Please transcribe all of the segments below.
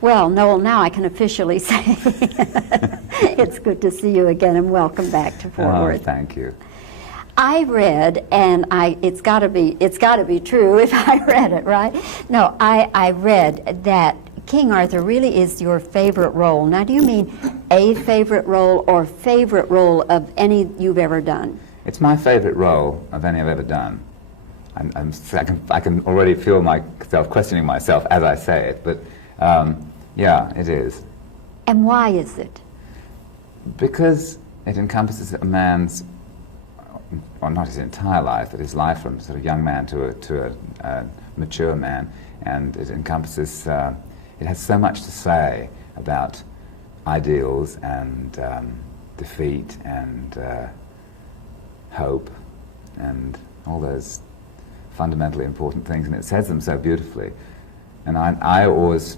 Well, Noel, now I can officially say it's good to see you again and welcome back to Fort Worth. Thank you. I read, and it's got to be true if I read it, right? No, I read that King Arthur really is your favorite role. Now, do you mean a favorite role or favorite role of any you've ever done? It's my favorite role of any I've ever done. I can already feel myself questioning myself as I say it, but yeah, it is. And why is it? Because it encompasses a man's, or not his entire life, but his life from sort of young man to a mature man, and it encompasses, it has so much to say about ideals and defeat and hope and all those fundamentally important things, and it says them so beautifully. And I always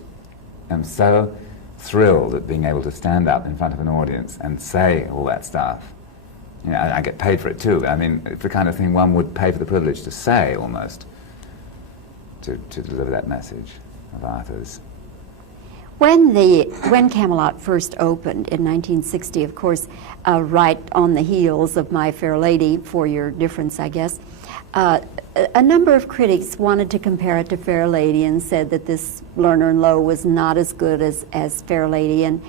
am so thrilled at being able to stand up in front of an audience and say all that stuff. You know, I get paid for it too. I mean, it's the kind of thing one would pay for the privilege to say, almost, to deliver that message of Arthur's. When Camelot first opened in 1960, of course, right on the heels of My Fair Lady, 4-year difference, I guess, a number of critics wanted to compare it to Fair Lady and said that this Reiner and Lo was not as good as Fair Lady, and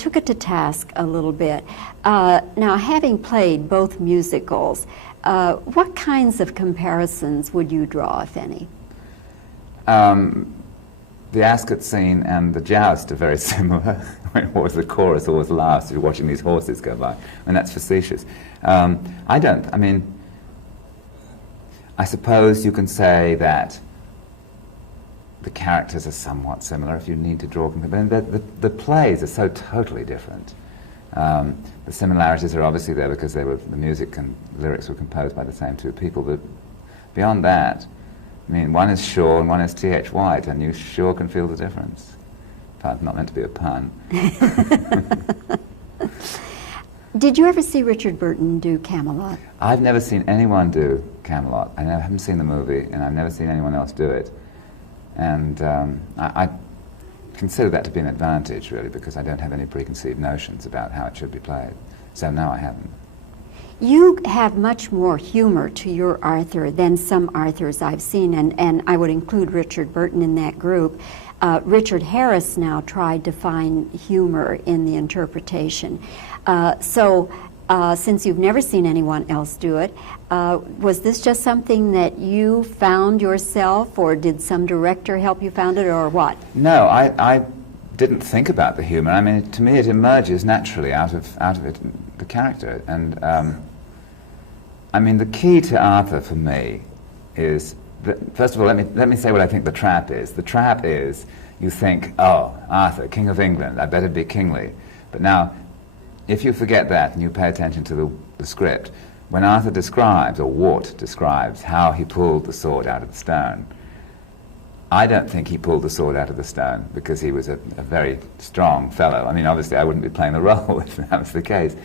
took it to task a little bit. Now, having played both musicals, what kinds of comparisons would you draw, if any? The Ascot scene and the joust are very similar. When it was the chorus always laughs, you're watching these horses go by, and that's facetious. I suppose you can say that the characters are somewhat similar if you need to draw comparisons, but the plays are so totally different. The similarities are obviously there because the music and lyrics were composed by the same two people, but beyond that, I mean, one is Shaw and one is T.H. White, and you sure can feel the difference. Pun's not meant to be a pun. Did you ever see Richard Burton do Camelot? I've never seen anyone do Camelot. I haven't seen the movie, and I've never seen anyone else do it. And I consider that to be an advantage, really, because I don't have any preconceived notions about how it should be played. So no, I haven't. You have much more humor to your Arthur than some Arthurs I've seen, and I would include Richard Burton in that group. Richard Harris now tried to find humor in the interpretation. Since you've never seen anyone else do it, was this just something that you found yourself, or did some director help you find it, or what? No, I didn't think about the humor. I mean, to me it emerges naturally out of it, the character. And I mean, the key to Arthur for me is that, first of all, let me say what I think the trap is. The trap is you think, oh, Arthur, King of England, I better be kingly. But now, if you forget that and you pay attention to the script, when Arthur describes, or Wart describes, how he pulled the sword out of the stone, I don't think he pulled the sword out of the stone because he was a very strong fellow. I mean, obviously I wouldn't be playing the role if that was the case.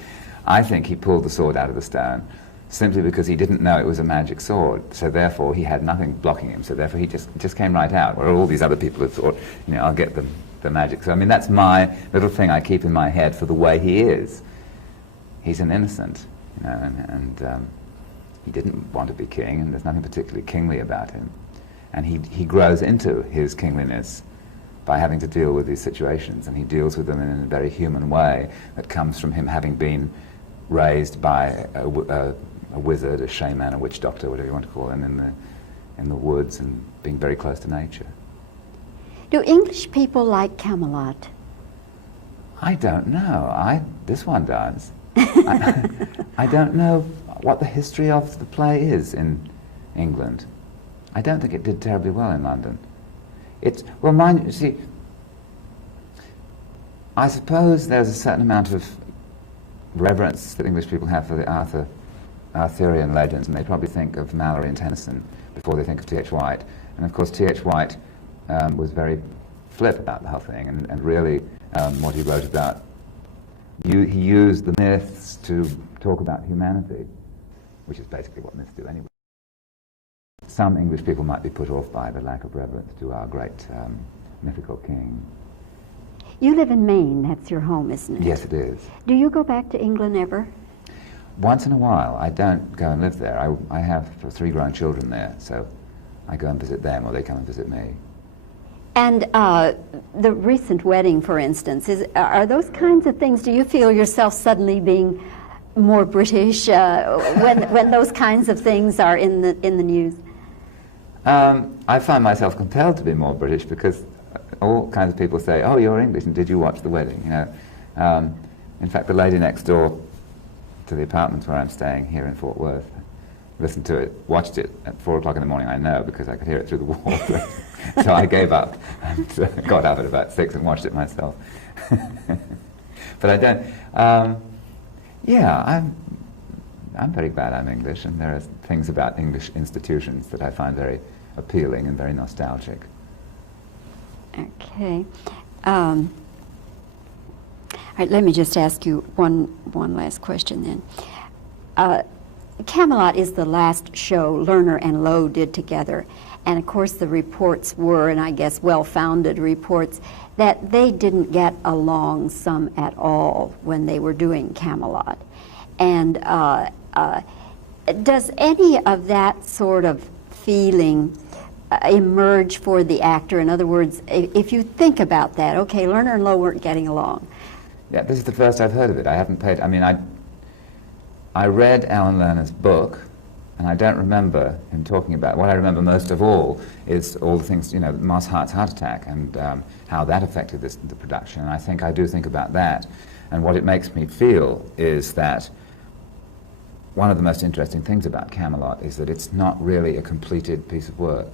I think he pulled the sword out of the stone simply because he didn't know it was a magic sword, so therefore he had nothing blocking him, so therefore he just came right out, where all these other people had thought, you know, I'll get the magic. So I mean, that's my little thing I keep in my head for the way he is. He's an innocent, you know, and he didn't want to be king, and there's nothing particularly kingly about him. And he grows into his kingliness by having to deal with these situations, and he deals with them in a very human way that comes from him having been raised by a wizard, a shaman, a witch doctor, whatever you want to call him, in the woods, and being very close to nature. Do English people like Camelot? I don't know. This one does. I don't know what the history of the play is in England. I don't think it did terribly well in London. Well, mind you, see, I suppose there's a certain amount of reverence that English people have for the Arthurian legends, and they probably think of Malory and Tennyson before they think of T.H. White. And of course, T.H. White was very flip about the whole thing, and really what he wrote about, he used the myths to talk about humanity, which is basically what myths do anyway. Some English people might be put off by the lack of reverence to our great mythical king, You live in Maine. That's your home, isn't it? Yes, it is. Do you go back to England ever? Once in a while. I don't go and live there. I have 3 grown children there, so I go and visit them, or they come and visit me. And the recent wedding, for instance, are those kinds of things, do you feel yourself suddenly being more British when those kinds of things are in the news? I find myself compelled to be more British because all kinds of people say, "Oh, you're English, and did you watch the wedding?" You know, in fact, the lady next door to the apartment where I'm staying here in Fort Worth listened to it, watched it at 4 o'clock in the morning. I know because I could hear it through the wall. So I gave up and got up at about 6 and watched it myself. But I don't. Yeah, I'm very glad I'm English, and there are things about English institutions that I find very appealing and very nostalgic. Okay. All right, let me just ask you one last question then. Camelot is the last show Lerner and Lowe did together, and of course the reports were, and I guess well-founded reports, that they didn't get along some at all when they were doing Camelot. And does any of that sort of feeling emerge for the actor? In other words, if you think about that, okay, Lerner and Lowe weren't getting along. Yeah, this is the first I've heard of it. I haven't paid, I mean, I read Alan Lerner's book, and I don't remember him talking about it. What I remember most of all is all the things, you know, Moss Hart's heart attack and how that affected the production. And I think I do think about that. And what it makes me feel is that one of the most interesting things about Camelot is that it's not really a completed piece of work.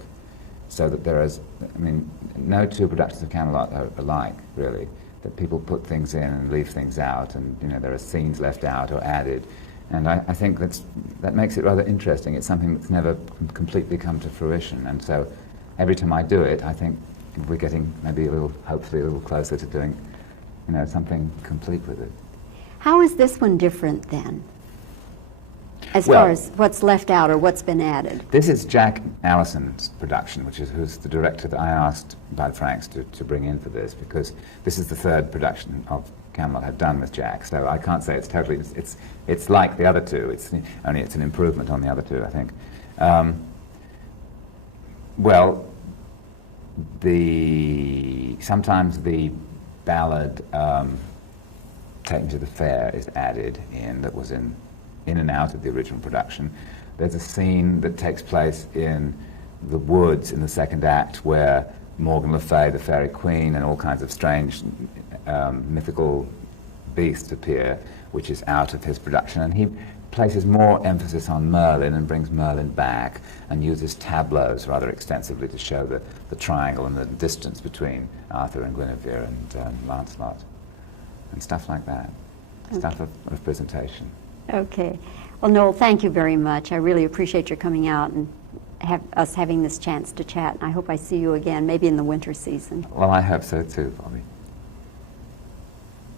So that there is, I mean, no 2 productions of Camelot are alike, really. That people put things in and leave things out, and, you know, there are scenes left out or added. And I think that makes it rather interesting. It's something that's never completely come to fruition. And so every time I do it, I think we're getting maybe hopefully a little closer to doing, you know, something complete with it. How is this one different then? As far as what's left out or what's been added? This is Jack Allison's production, who's the director that I asked Bud Franks to bring in for this, because this is the 3rd production of Camelot I've done with Jack, so I can't say it's totally, it's like the other 2, only it's an improvement on the other 2, I think. Well, sometimes the ballad Take Me to the Fair is added in, that was in and out of the original production. There's a scene that takes place in the woods in the 2nd act where Morgan Le Fay, the fairy queen, and all kinds of strange mythical beasts appear, which is out of his production. And he places more emphasis on Merlin and brings Merlin back and uses tableaus rather extensively to show the triangle and the distance between Arthur and Guinevere and Lancelot and stuff like that. Okay. Stuff of presentation. Okay. Well, Noel, thank you very much. I really appreciate your coming out and us having this chance to chat. And I hope I see you again, maybe in the winter season. Well, I hope so too, Bobbie.